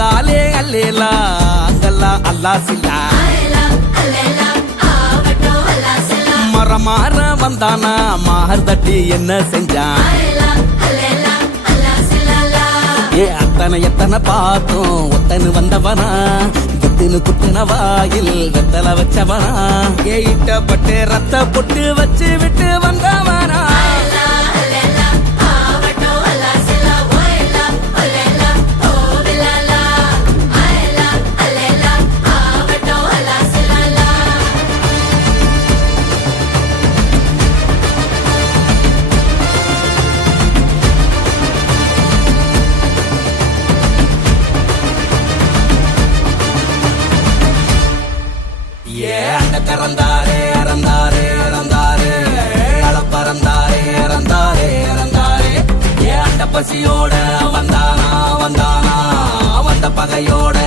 அல்லேலா அங்கல்லா அல்லா சில்லா மரமாற வந்தானா மார் தட்டி என்ன செஞ்சான் ஏ அத்தனை எத்தனை பார்த்தோம் ஒத்தனு வந்தவனா குத்துனு குத்துன வாயில் வெத்தல வச்சவனா ஏ பட்டு ரத்த பொட்டு வச்சு விட்டு வந்தவன் ஏ அண்ட கறந்தாரே இறந்தாரே இறந்தாரே அளப்பறந்தாரே இறந்தாரே இறந்தாரே ஏ அண்ட பசியோட வந்தானா வந்தானா வந்த பகையோட